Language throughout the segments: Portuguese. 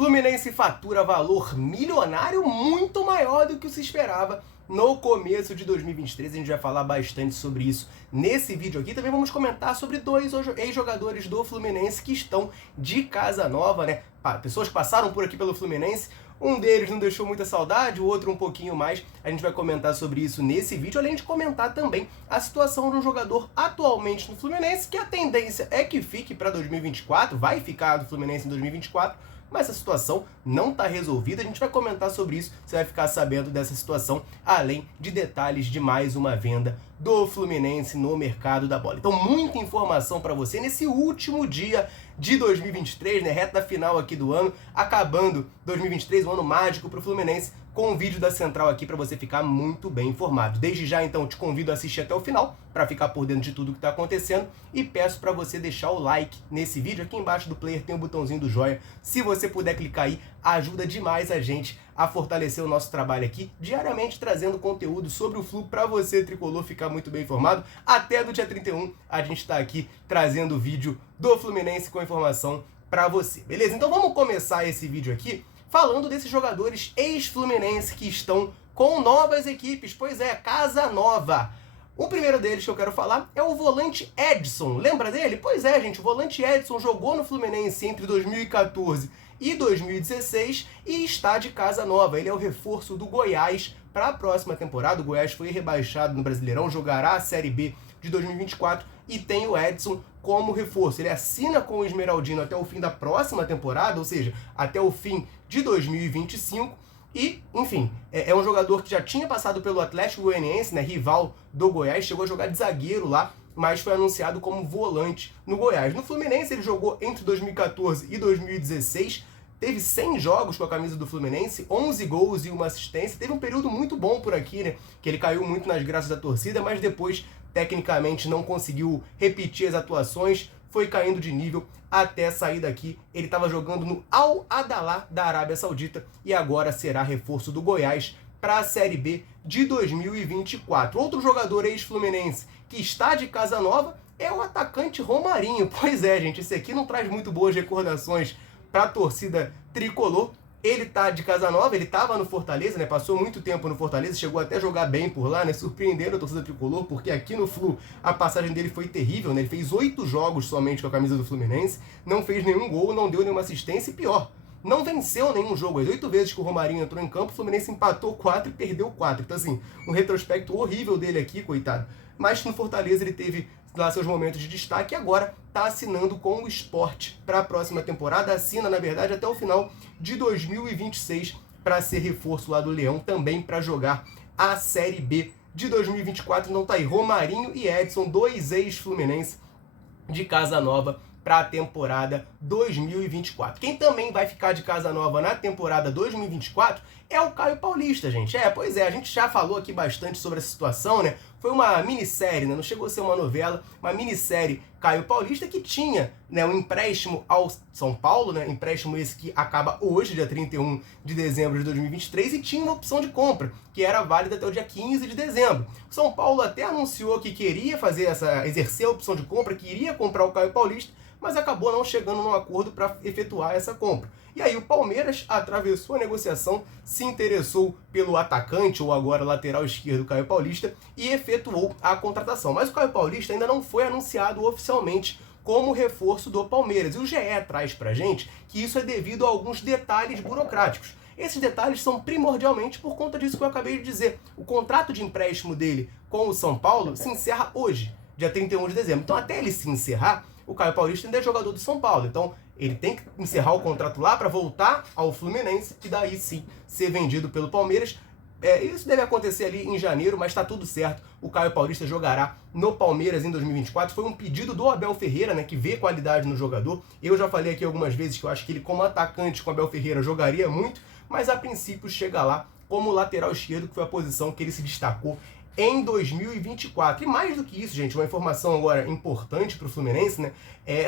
Fluminense fatura valor milionário muito maior do que se esperava no começo de 2023. A gente vai falar bastante sobre isso nesse vídeo aqui. Também vamos comentar sobre dois ex-jogadores do Fluminense que estão de casa nova, né? Pessoas que passaram por aqui pelo Fluminense. Um deles não deixou muita saudade, o outro um pouquinho mais. A gente vai comentar sobre isso nesse vídeo, além de comentar também a situação do jogador atualmente no Fluminense, que a tendência é que fique para 2024, vai ficar do Fluminense em 2024, mas a situação não está resolvida. A gente vai comentar sobre isso, você vai ficar sabendo dessa situação, além de detalhes de mais uma venda do Fluminense no mercado da bola. Então, muita informação para você nesse último dia de 2023, né? Reta final aqui do ano, acabando 2023, um ano mágico para o Fluminense, com um vídeo da Central aqui para você ficar muito bem informado. Desde já, então, te convido a assistir até o final para ficar por dentro de tudo que está acontecendo e peço para você deixar o like nesse vídeo. Aqui embaixo do player tem o botãozinho do joia. Se você puder clicar aí, ajuda demais a gente a fortalecer o nosso trabalho aqui, diariamente trazendo conteúdo sobre o Flu para você, tricolor, ficar muito bem informado. Até do dia 31 a gente está aqui trazendo vídeo do Fluminense com informação para você, beleza? Então vamos começar esse vídeo aqui falando desses jogadores ex-Fluminense que estão com novas equipes. Pois é, casa nova. O primeiro deles que eu quero falar é o volante Edson. Lembra dele? Pois é, gente, o volante Edson jogou no Fluminense entre 2014 e 2016 e está de casa nova. Ele é o reforço do Goiás para a próxima temporada. O Goiás foi rebaixado no Brasileirão, jogará a Série B de 2024 e tem o Edson como reforço. Ele assina com o Esmeraldino até o fim da próxima temporada, ou seja, até o fim de 2025. E, enfim, é um jogador que já tinha passado pelo Atlético Goianiense, né, rival do Goiás, chegou a jogar de zagueiro lá, mas foi anunciado como volante no Goiás. No Fluminense ele jogou entre 2014 e 2016, teve 100 jogos com a camisa do Fluminense, 11 gols e uma assistência. Teve um período muito bom por aqui, né, que ele caiu muito nas graças da torcida, mas depois, tecnicamente, não conseguiu repetir as atuações, foi caindo de nível até sair daqui. Ele estava jogando no Al-Adalá da Arábia Saudita e agora será reforço do Goiás para a Série B de 2024. Outro jogador ex-fluminense que está de casa nova é o atacante Romarinho. Pois é, gente, esse aqui não traz muito boas recordações para a torcida tricolor. Ele tá de casa nova, ele estava no Fortaleza, né? Passou muito tempo no Fortaleza, chegou até a jogar bem por lá, né? Surpreendendo a torcida tricolor, porque aqui no Flu a passagem dele foi terrível, né? Ele fez 8 jogos somente com a camisa do Fluminense, não fez nenhum gol, não deu nenhuma assistência e pior, não venceu nenhum jogo. As 8 vezes que o Romarinho entrou em campo, o Fluminense empatou 4 e perdeu 4. Então, assim, um retrospecto horrível dele aqui, coitado. Mas no Fortaleza ele teve lá seus momentos de destaque e agora está assinando com o Sport para a próxima temporada. Assina, na verdade, até o final de 2026 para ser reforço lá do Leão, também para jogar a Série B de 2024. Então tá aí, Romarinho e Edson, dois ex-Fluminense de casa nova para a temporada 2024. Quem também vai ficar de casa nova na temporada 2024 é o Caio Paulista, gente. Pois é, a gente já falou aqui bastante sobre essa situação, né? Foi uma minissérie, né? Não chegou a ser uma novela, uma minissérie Caio Paulista que tinha, né, um empréstimo ao São Paulo, né? Empréstimo esse que acaba hoje, dia 31 de dezembro de 2023, e tinha uma opção de compra, que era válida até o dia 15 de dezembro. O São Paulo até anunciou que queria exercer a opção de compra, que iria comprar o Caio Paulista, mas acabou não chegando num acordo para efetuar essa compra. E aí o Palmeiras atravessou a negociação, se interessou pelo atacante, ou agora lateral esquerdo, Caio Paulista, e efetuou a contratação. Mas o Caio Paulista ainda não foi anunciado oficialmente como reforço do Palmeiras. E o GE traz pra gente que isso é devido a alguns detalhes burocráticos. Esses detalhes são primordialmente por conta disso que eu acabei de dizer. O contrato de empréstimo dele com o São Paulo se encerra hoje, dia 31 de dezembro. Então, até ele se encerrar, o Caio Paulista ainda é jogador do São Paulo. Então, ele tem que encerrar o contrato lá para voltar ao Fluminense e daí sim ser vendido pelo Palmeiras. Isso deve acontecer ali em janeiro, mas está tudo certo. O Caio Paulista jogará no Palmeiras em 2024. Foi um pedido do Abel Ferreira, né, que vê qualidade no jogador. Eu já falei aqui algumas vezes que eu acho que ele, como atacante com o Abel Ferreira, jogaria muito, mas a princípio chega lá como lateral esquerdo, que foi a posição que ele se destacou em 2024. E mais do que isso, gente, uma informação agora importante para o Fluminense, né,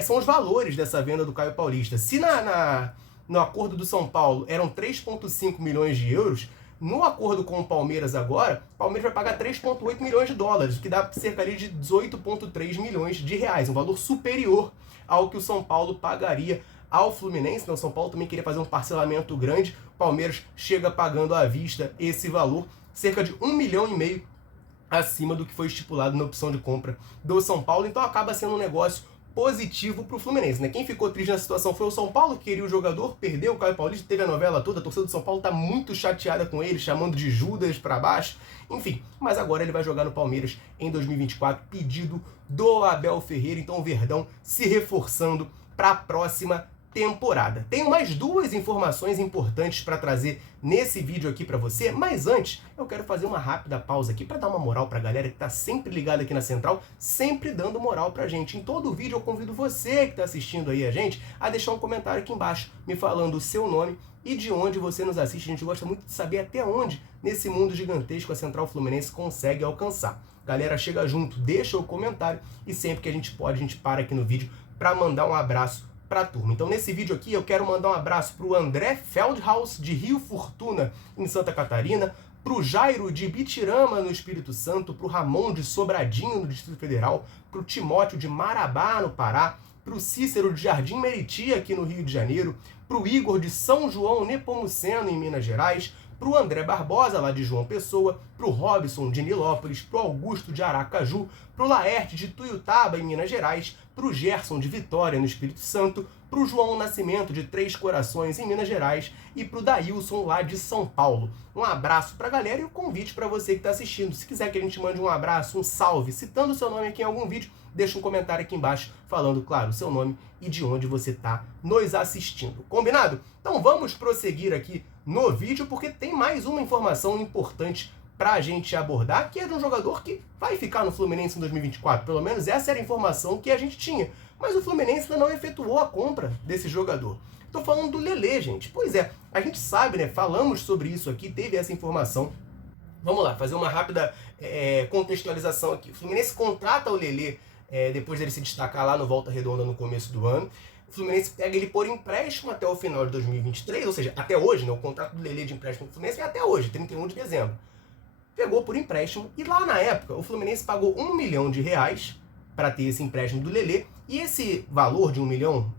são os valores dessa venda do Caio Paulista. Se no acordo do São Paulo eram 3,5 milhões de euros, no acordo com o Palmeiras agora, o Palmeiras vai pagar 3,8 milhões de dólares, o que dá cerca ali de 18,3 milhões de reais, um valor superior ao que o São Paulo pagaria ao Fluminense. Então, o São Paulo também queria fazer um parcelamento grande. O Palmeiras chega pagando à vista esse valor, cerca de 1,5 milhão acima do que foi estipulado na opção de compra do São Paulo. Então, acaba sendo um negócio positivo para o Fluminense, né? Quem ficou triste na situação foi o São Paulo, que queria o jogador, perdeu o Caio Paulista, teve a novela toda, a torcida do São Paulo tá muito chateada com ele, chamando de Judas para baixo, enfim. Mas agora ele vai jogar no Palmeiras em 2024, pedido do Abel Ferreira, então o Verdão se reforçando para a próxima temporada. Tenho mais duas informações importantes para trazer nesse vídeo aqui para você, mas antes eu quero fazer uma rápida pausa aqui para dar uma moral para a galera que está sempre ligada aqui na Central, sempre dando moral para a gente. Em todo vídeo eu convido você que está assistindo aí a gente a deixar um comentário aqui embaixo me falando o seu nome e de onde você nos assiste. A gente gosta muito de saber até onde nesse mundo gigantesco a Central Fluminense consegue alcançar. Galera, chega junto, deixa o comentário e sempre que a gente pode, a gente para aqui no vídeo para mandar um abraço para a turma. Então, nesse vídeo aqui, eu quero mandar um abraço para o André Feldhaus, de Rio Fortuna, em Santa Catarina, para o Jairo, de Bitirama, no Espírito Santo, para o Ramon, de Sobradinho, no Distrito Federal, para o Timóteo, de Marabá, no Pará, para o Cícero, de Jardim Meriti, aqui no Rio de Janeiro, para o Igor, de São João Nepomuceno, em Minas Gerais, para o André Barbosa, lá de João Pessoa, para o Robson, de Nilópolis, para o Augusto, de Aracaju, para o Laerte, de Tuiutaba, em Minas Gerais, para o Gerson, de Vitória, no Espírito Santo, para o João Nascimento, de Três Corações, em Minas Gerais, e para o Daílson, lá de São Paulo. Um abraço para a galera e o convite para você que está assistindo. Se quiser que a gente mande um abraço, um salve, citando o seu nome aqui em algum vídeo, deixa um comentário aqui embaixo falando, claro, o seu nome e de onde você está nos assistindo. Combinado? Então vamos prosseguir aqui no vídeo, porque tem mais uma informação importante para a gente abordar, que é de um jogador que vai ficar no Fluminense em 2024. Pelo menos essa era a informação que a gente tinha. Mas o Fluminense ainda não efetuou a compra desse jogador. Estou falando do Lelê, gente. Pois é, a gente sabe, né? Falamos sobre isso aqui, teve essa informação. Vamos lá, fazer uma rápida contextualização aqui. O Fluminense contrata o Lelê depois dele se destacar lá no Volta Redonda no começo do ano. O Fluminense pega ele por empréstimo até o final de 2023, ou seja, até hoje, né? O contrato do Lelê de empréstimo do Fluminense é até hoje, 31 de dezembro. Pegou por empréstimo e lá na época o Fluminense pagou R$1 milhão para ter esse empréstimo do Lelê, e esse valor de R$1 milhão,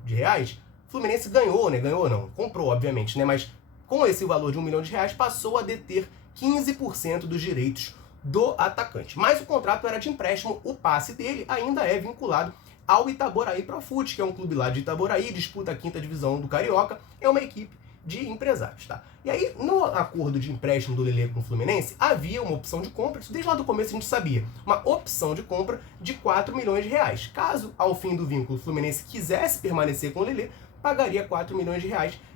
o Fluminense ganhou, né? Ganhou não, comprou obviamente, né? Mas com esse valor de R$1 milhão passou a deter 15% dos direitos do atacante. Mas o contrato era de empréstimo, o passe dele ainda é vinculado ao Itaboraí Profut, que é um clube lá de Itaboraí, disputa a 5ª divisão do Carioca, é uma equipe de empresários, tá? E aí, no acordo de empréstimo do Lelê com o Fluminense, havia uma opção de compra, isso desde lá do começo a gente sabia, uma opção de compra de R$4 milhões. Caso, ao fim do vínculo, o Fluminense quisesse permanecer com o Lelê, pagaria R$4 milhões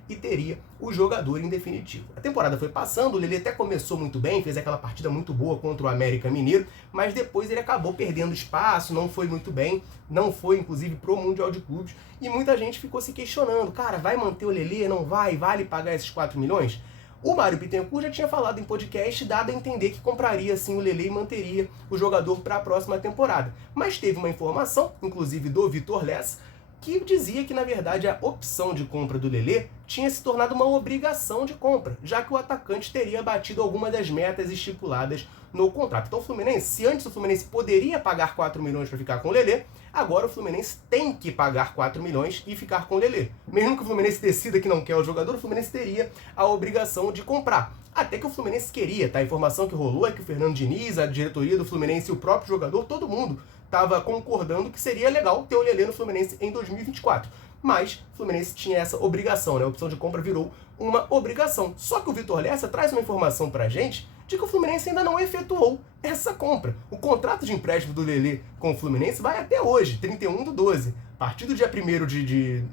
e teria o jogador em definitivo. A temporada foi passando, o Lelê até começou muito bem, fez aquela partida muito boa contra o América Mineiro, mas depois ele acabou perdendo espaço, não foi muito bem, não foi inclusive pro Mundial de Clubes, e muita gente ficou se questionando, cara, vai manter o Lelê, não vai, vale pagar esses 4 milhões? O Mário Bittencourt já tinha falado em podcast, dado a entender que compraria sim o Lelê e manteria o jogador para a próxima temporada. Mas teve uma informação, inclusive do Vitor Lessa, que dizia que, na verdade, a opção de compra do Lelê tinha se tornado uma obrigação de compra, já que o atacante teria batido alguma das metas estipuladas no contrato. Então, o Fluminense, se antes o Fluminense poderia pagar 4 milhões para ficar com o Lelê, agora o Fluminense tem que pagar 4 milhões e ficar com o Lelê. Mesmo que o Fluminense decida que não quer o jogador, o Fluminense teria a obrigação de comprar. Até que o Fluminense queria, tá? A informação que rolou é que o Fernando Diniz, a diretoria do Fluminense e o próprio jogador, todo mundo estava concordando que seria legal ter o Lelê no Fluminense em 2024. Mas o Fluminense tinha essa obrigação, né? A opção de compra virou uma obrigação. Só que o Vitor Lessa traz uma informação pra gente de que o Fluminense ainda não efetuou essa compra. O contrato de empréstimo do Lelê com o Fluminense vai até hoje, 31/12. A partir do dia 1º de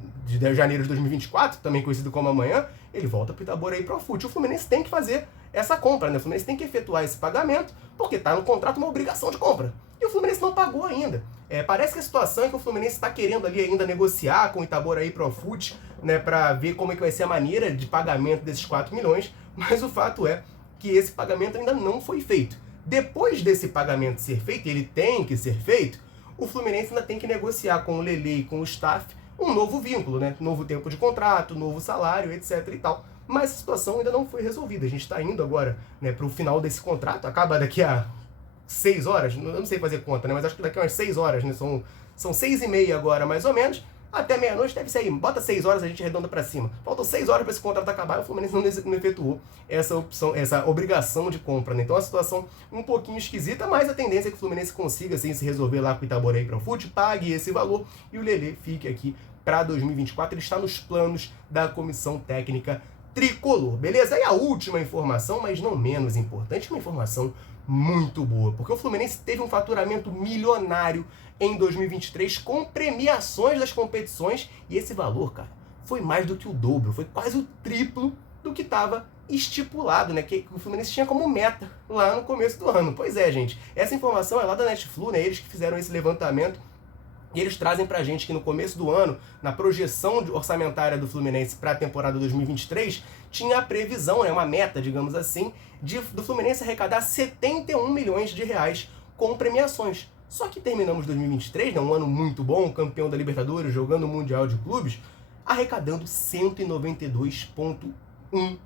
janeiro de 2024, também conhecido como amanhã, ele volta para o Itaboraí Profut. O Fluminense tem que fazer essa compra, né? O Fluminense tem que efetuar esse pagamento, porque está no contrato uma obrigação de compra. E o Fluminense não pagou ainda. Parece que a situação é que o Fluminense está querendo ali ainda negociar com o Itaboraí Profut, né, para ver como é que vai ser a maneira de pagamento desses 4 milhões, mas o fato é que esse pagamento ainda não foi feito. Depois desse pagamento ser feito, ele tem que ser feito, o Fluminense ainda tem que negociar com o Lelê e com o staff um novo vínculo, né? Novo tempo de contrato, novo salário, etc e tal. Mas a situação ainda não foi resolvida. A gente está indo agora, né, para o final desse contrato, acaba daqui a 6 horas, eu não sei fazer conta, né? Mas acho que daqui a umas 6 horas, né? São 6h30 agora, mais ou menos. até meia-noite deve ser aí, bota 6 horas, a gente arredonda pra cima. Faltam 6 horas para esse contrato acabar e o Fluminense não efetuou essa opção, essa obrigação de compra, né? Então a situação um pouquinho esquisita, mas a tendência é que o Fluminense consiga assim se resolver lá com o Itaboraí Pronfute, pague esse valor e o Lelê fique aqui para 2024. Ele está nos planos da comissão técnica tricolor, beleza? E a última informação, mas não menos importante, uma informação muito boa, porque o Fluminense teve um faturamento milionário em 2023 com premiações das competições e esse valor, cara, foi mais do que o dobro, foi quase o triplo do que estava estipulado, né, que o Fluminense tinha como meta lá no começo do ano. Pois é, gente, essa informação é lá da Netflu, né, eles que fizeram esse levantamento. E eles trazem pra gente que no começo do ano, na projeção orçamentária do Fluminense para a temporada 2023, tinha a previsão, né, uma meta, digamos assim, do Fluminense arrecadar 71 milhões de reais com premiações. Só que terminamos 2023, né, um ano muito bom, campeão da Libertadores, jogando o Mundial de Clubes, arrecadando 192,1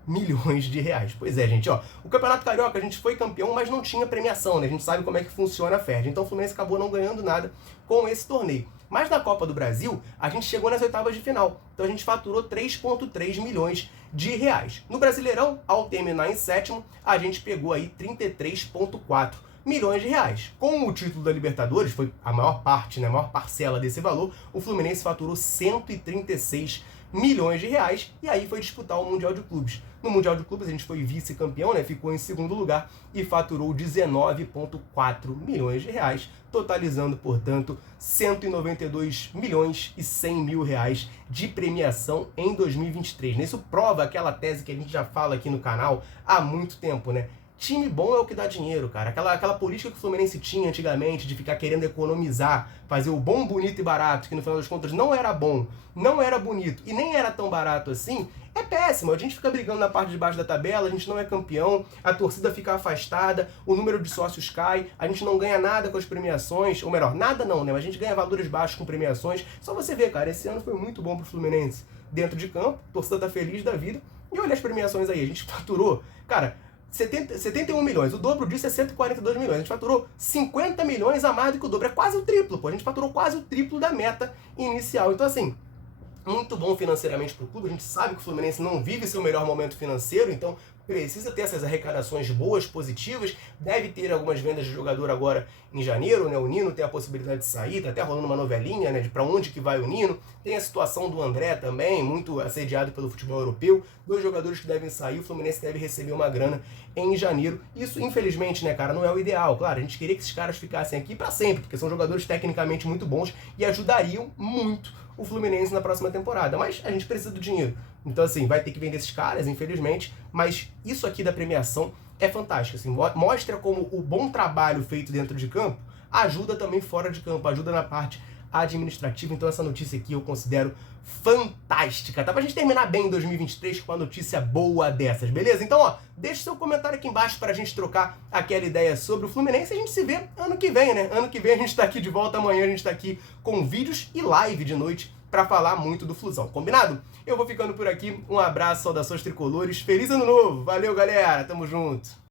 milhões de reais. Pois é, gente, ó, o Campeonato Carioca a gente foi campeão, mas não tinha premiação, né? A gente sabe como é que funciona a FERJ. Então o Fluminense acabou não ganhando nada com esse torneio. Mas na Copa do Brasil, a gente chegou nas oitavas de final. Então a gente faturou 3,3 milhões de reais. No Brasileirão, ao terminar em sétimo, a gente pegou aí 33,4 milhões de reais. Com o título da Libertadores, foi a maior parte, né, a maior parcela desse valor, o Fluminense faturou 136 milhões de reais e aí foi disputar o Mundial de Clubes. No Mundial de Clubes a gente foi vice-campeão, né, ficou em segundo lugar e faturou 19,4 milhões de reais, totalizando, portanto, 192 milhões e 100 mil reais de premiação em 2023. Isso prova aquela tese que a gente já fala aqui no canal há muito tempo, né? Time bom é o que dá dinheiro, cara. Aquela política que o Fluminense tinha antigamente de ficar querendo economizar, fazer o bom, bonito e barato, que no final das contas não era bom, não era bonito e nem era tão barato assim, é péssimo. A gente fica brigando na parte de baixo da tabela, a gente não é campeão, a torcida fica afastada, o número de sócios cai, a gente não ganha nada com as premiações, ou melhor, nada não, né? Mas a gente ganha valores baixos com premiações. Só você ver, cara, esse ano foi muito bom pro Fluminense. Dentro de campo, a torcida tá feliz da vida. E olha as premiações aí, a gente faturou, cara, 71 milhões, o dobro disso é 142 milhões. A gente faturou 50 milhões a mais do que o dobro. É quase o triplo, pô. A gente faturou quase o triplo da meta inicial. Então, assim, muito bom financeiramente pro clube. A gente sabe que o Fluminense não vive seu melhor momento financeiro, então precisa ter essas arrecadações boas, positivas. Deve ter algumas vendas de jogador agora em janeiro, né? O Nino tem a possibilidade de sair, tá até rolando uma novelinha, né? De pra onde que vai o Nino. Tem a situação do André também, muito assediado pelo futebol europeu. 2 jogadores que devem sair, o Fluminense deve receber uma grana em janeiro. Isso, infelizmente, né, cara, não é o ideal. Claro, a gente queria que esses caras ficassem aqui pra sempre, porque são jogadores tecnicamente muito bons e ajudariam muito o Fluminense na próxima temporada. Mas a gente precisa do dinheiro. Então, assim, vai ter que vender esses caras, infelizmente, mas isso aqui da premiação é fantástico, assim, mostra como o bom trabalho feito dentro de campo ajuda também fora de campo, ajuda na parte administrativa. Então essa notícia aqui eu considero fantástica, tá? Pra gente terminar bem em 2023 com uma notícia boa dessas, beleza? Então, ó, deixa seu comentário aqui embaixo pra gente trocar aquela ideia sobre o Fluminense e a gente se vê ano que vem, né? Ano que vem a gente tá aqui de volta, amanhã a gente tá aqui com vídeos e live de noite pra falar muito do Flusão, combinado? Eu vou ficando por aqui, um abraço, saudações tricolores, feliz ano novo, valeu galera, tamo junto!